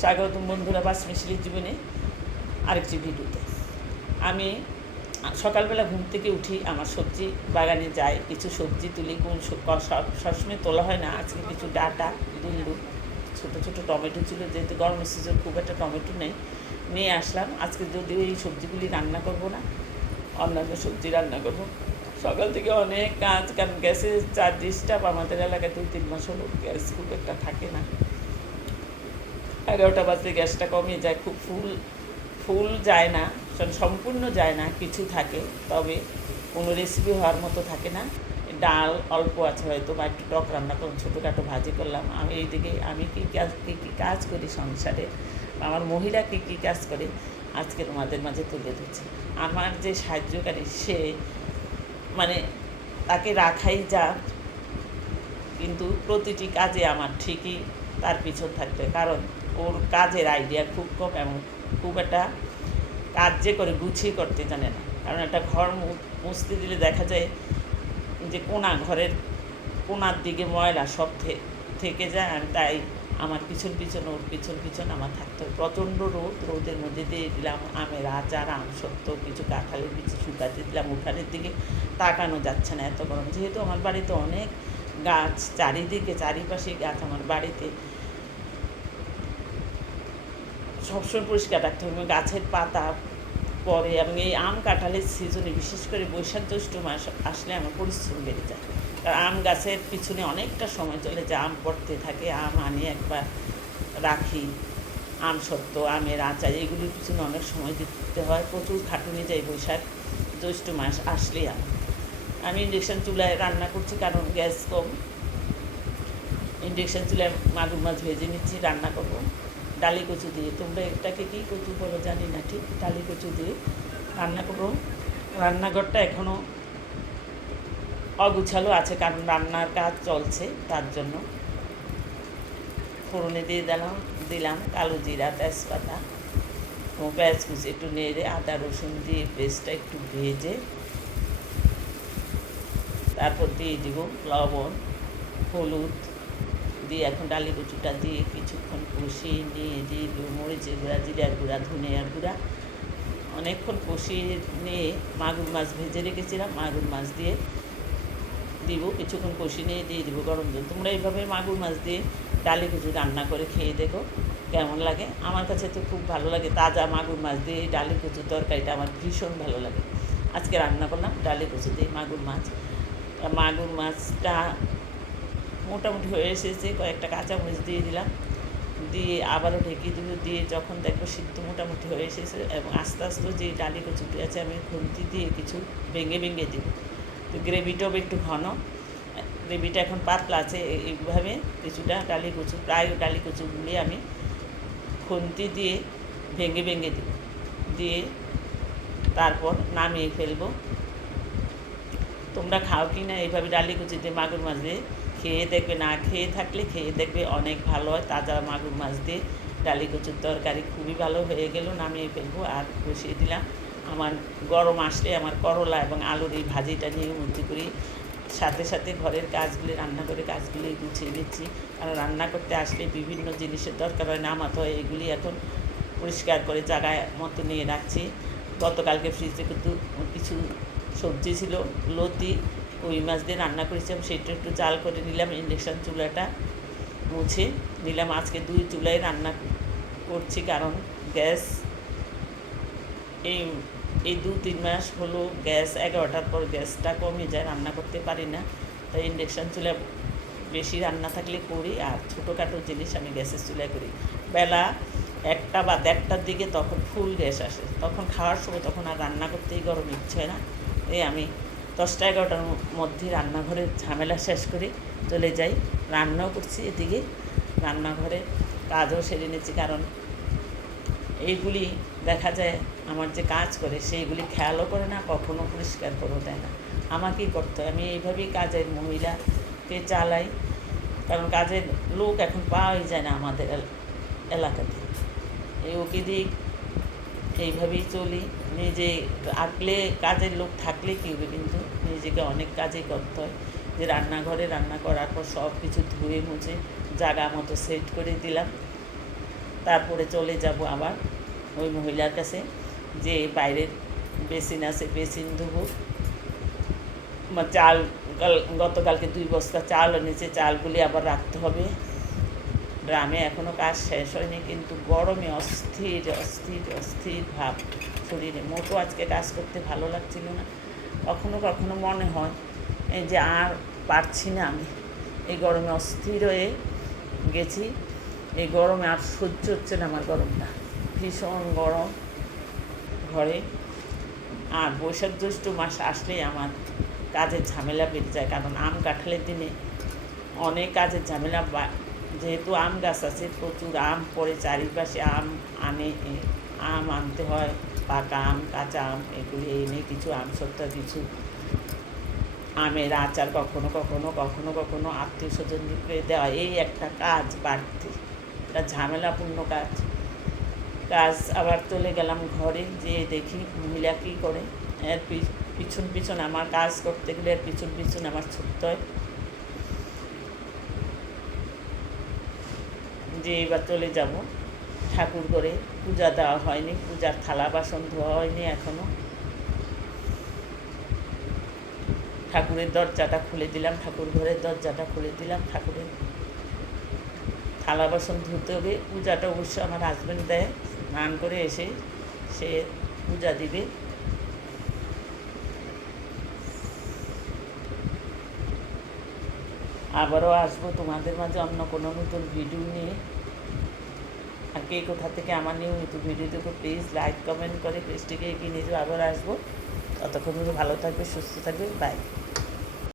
স্বাগতম বন্ধুরা পাঁচমিশালি জীবনে আরেকটি ভিডিওতে। আমি সকালবেলা ঘুম থেকে উঠি, আমার সবজি বাগানে যাই, কিছু সবজি তুলি। সবসময় তোলা হয় না, আজকে কিছু ডাঁটা, দুল্লু, ছোটো ছোটো টমেটো ছিল, যেহেতু গরমের সিজন খুব একটা টমেটো নেই, নিয়ে আসলাম। আজকে যদিও এই সবজিগুলি রান্না করব না, অন্যান্য সবজি রান্না করব। সকাল থেকে অনেক কাজ, কারণ গ্যাসের চার ডিস্টার্ব আমাদের এলাকায় 2-3 মাস হলো গ্যাস খুব একটা থাকে না। 11টা বাজলে গ্যাসটা কমে যায়, খুব ফুল যায় না, সম্পূর্ণ যায় না, কিছু থাকে, তবে কোনো রেসিপি হওয়ার মতো থাকে না। ডাল অল্প আছে হয়তো, বা একটু টক রান্না করলাম, ছোটোখাটো ভাজি করলাম। আমি এইদিকে আমি কী কাজ করি সংসারে, আমার মহিলা কী কাজ করে আজকে তোমাদের মাঝে তুলে ধরছি। আমার যে সাহায্যকারী, সে মানে তাকে রাখাই যা, কিন্তু প্রতিটি কাজে আমার ঠিকই তার পিছন থাকবে, কারণ ওর কাজের আইডিয়া খুব কম এবং খুব একটা কাজ যে করে গুছিয়ে করতে জানে না। কারণ একটা ঘর মুছতে দিলে দেখা যায় যে ঘরের কোনার দিকে ময়লা সব থেকে যায়। আমি তাই আমার পিছন ওর পিছন আমার থাকতে হয়। প্রচণ্ড রোদের মধ্যে দিয়ে দিলাম আমের আচার, আম সত্য, কিছু কাঁঠালের বিচি শুকাতে দিলাম। উঠানের দিকে তাকানো যাচ্ছে না, এত গরম। যেহেতু আমার বাড়িতে অনেক গাছ, চারিপাশে গাছ, আমার বাড়িতে সবসময় পরিষ্কার রাখতে হবে। গাছের পাতা পরে, এবং এই আম কাঁঠালের সিজনে বিশেষ করে বৈশাখ জ্যৈষ্ঠ মাস আসলে আমার পরিশ্রম বেড়ে যায়। কারণ আম গাছের পিছনে অনেকটা সময় চলে যায়, আম পড়তে থাকে, আম আনি একবার রাখি, আম সত্য, আমের আচার, এগুলির পিছনে অনেক সময় দিতে হয়। প্রচুর খাটুনি যায় বৈশাখ জ্যৈষ্ঠ মাস আসলেই। আমি ইন্ডাকশান চুলায় রান্না করছি, কারণ গ্যাস কম। ইন্ডাকশান চুলায় মাগুর মাছ ভেজে নিচ্ছি, রান্না করবো ডালি কচু দিয়ে। তোমরা এটাকে কী কচু বলো জানি না, ঠিক ডালি কচু দিয়ে রান্না করবো। রান্নাঘরটা এখনও অগুছালো আছে, কারণ রান্নার কাজ চলছে, তার জন্য। ফোড়নে দিয়ে দিলাম কালো জিরা, তেজপাতা ও পেঁয়াজ কুচি, একটু নেড়ে আদা রসুন দিয়ে পেস্টটা একটু ভেজে তারপর দিয়ে দিব লবণ, হলুদ দিয়ে এখন ডালি কচুটা দিয়ে কিছুক্ষণ কষিয়ে নিয়ে দিয়ে মরিচের গুঁড়া, জিরার গুঁড়া, ধনিয়ার গুঁড়া, অনেকক্ষণ কষিয়ে নিয়ে মাগুর মাছ ভেজে রেখেছিলাম, মাগুর মাছ দিয়ে দিব। কিছুক্ষণ কষিয়ে নিয়ে দিয়ে দিব গরম জল। তোমরা এইভাবে মাগুর মাছ দিয়ে ডালি কচু রান্না করে খেয়ে দেখো কেমন লাগে। আমার কাছে তো খুব ভালো লাগে, তাজা মাগুর মাছ দিয়ে ডালি কচুর তরকারিটা আমার ভীষণ ভালো লাগে। আজকে রান্না করলাম ডালি কচু দিয়ে মাগুর মাছ। মাগুর মাছটা মোটামুটি হয়ে এসেছে, কয়েকটা কাঁচামরিচ দিয়ে দিলাম, দিয়ে আবারও ঢেকে দিব। দিয়ে যখন দেখবো সিদ্ধ মোটামুটি হয়ে এসেছে, এবং আস্তে আস্তে যে ডালি কচুটি আছে আমি খুন্তি দিয়ে কিছু ভেঙে দিব। তো গ্রেভিটাও একটু ঘন, গ্রেভিটা এখন পাতলা আছে। এইভাবে কিছুটা প্রায় ডালি কচুগুলি আমি খুন্তি দিয়ে ভেঙে দিব, দিয়ে তারপর নামিয়ে ফেলবো। তোমরা খাও কি না এইভাবে ডালি কচুতে মাগুর মাছ দিয়ে? খেয়ে দেখবে, না খেয়ে থাকলে খেয়ে দেখবে, অনেক ভালো হয়। তাজা মাগুর মাছ দিয়ে ডালি কচুর তরকারি খুবই ভালো হয়ে গেল, নামিয়ে ফেলবো। আর বসিয়ে দিলাম আমার গরম আসলে আমার করলা এবং আলুর এই ভাজিটা নিয়ে মধ্যে করি, সাথে সাথে ঘরের কাজগুলি, রান্নাঘরের কাজগুলি গুছিয়ে নিচ্ছি। কারণ রান্না করতে আসলে বিভিন্ন জিনিসের দরকার হয়, নামাতে হয়। এগুলি এখন পরিষ্কার করে জায়গায় মতো নিয়ে রাখছি। গতকালকে ফ্রিজে কিন্তু কিছু সবজি ছিল, লতি, ওই মাছ দিয়ে রান্না করেছিলাম, সেটা একটু জাল করে নিলাম। ইন্ডাকশান চুলাটা মুছে নিলাম। আজকে 2 চুলায় রান্না করছি, কারণ গ্যাস এই 2-3 মাস হলো গ্যাস 11টার পর গ্যাসটা কমে যায়, রান্না করতে পারি না। তাই ইন্ডাকশান চুলায় বেশি রান্না থাকলে করি, আর ছোটোখাটো জিনিস আমি গ্যাসের চুলায় করি। বেলা 1টা বা 1:30টার দিকে তখন ফুল গ্যাস আসে, তখন খাওয়ার সময় তখন আর রান্না করতেই গরম ইচ্ছে হয় না। এই আমি 10টা-11টার মধ্যে রান্নাঘরের ঝামেলা শেষ করে চলে যাই। রান্নাও করছি, এদিকে রান্নাঘরে কাজও সেরে নিচ্ছি, কারণ এইগুলি দেখা যায় আমার যে কাজ করে সেইগুলি খেয়ালও করে না, কখনো পরিষ্কার করে দেয় না। আমাকেই করতে হয়। আমি এইভাবেই কাজের মহিলাকে চালাই, কারণ কাজের লোক এখন পাওয়াই যায় না আমাদের এলাকাতে। ওকে দিক এইভাবেই চলি। নিজে থাকলে, কাজের লোক থাকলে কী হবে, কিন্তু নিজেকে অনেক কাজই করতে হয়। যে রান্নাঘরে রান্না করার পর সব কিছু ধুয়ে মুছে জায়গা মতো সেট করে দিলাম, তারপরে চলে যাব আবার ওই মহিলার কাছে, যে বাইরের বেসিন আছে, বেসিন ধোবো। চাল গতকালকে 2 বস্তা চাল এনেছে, চালগুলি আবার রাখতে হবে ড্রামে। এখনও কাজ শেষ হয়নি, কিন্তু গরমে অস্থির অস্থির অস্থির ভাব শরীরে। মোটো আজকে কাজ করতে ভালো লাগছিল না। কখনো কখনো মনে হয় এই যে আর পারছি না আমি, এই গরমে অস্থির হয়ে গেছি। এই গরমে আর সহ্য হচ্ছে না আমার, গরমটা ভীষণ গরম ঘরে। আর বৈশাখ জ্যৈষ্ঠ মাস আসলেই আমার কাজের ঝামেলা বেড়ে যায়, কারণ আম কাঁঠালের দিনে অনেক কাজের ঝামেলা। যেহেতু আম গাছ আছে, প্রচুর আম পড়ে চারিপাশে, আম আনতে হয়, পাকা আম, কাঁচা আম, এগুলি এনে কিছু আম সত্ত্বা, কিছু আমের আচার, কখনো কখনো কখনো কখনো আত্মীয় স্বজনকে দেওয়া। এই একটা কাজ বাড়তি, একটা ঝামেলাপূর্ণ কাজ। আবার চলে গেলাম ঘরে, যেয়ে দেখি মহিলা কী করে। এর পিছন পিছন আমার কাজ করতে গেলে এর পিছন পিছন আমার ছুটতে হয়। যে এবার চলে যাব ঠাকুর ঘরে। পূজা দেওয়া হয়নি, পূজার থালা বাসন ধোয়া হয়নি এখনও। ঠাকুরের দরজাটা খুলে দিলাম, ঠাকুর ঘরের দরজাটা খুলে দিলাম। ঠাকুরের থালা বাসন ধুতে হবে। পূজাটা অবশ্য আমার হাজব্যান্ড দেয়, স্নান করে এসে সে পূজা দিবে। আবারও আসবো তোমাদের মাঝে অন্য কোনো নতুন ভিডিও নিয়ে। আর কে কোথা থেকে আমার নিয়মিত ভিডিও দেখো, প্লিজ লাইক কমেন্ট করে পেজটিকে এগিয়ে নিয়ে যাবো। আবার আসবো, ততক্ষণ ভালো থাকবে, সুস্থ থাকবে, বাই।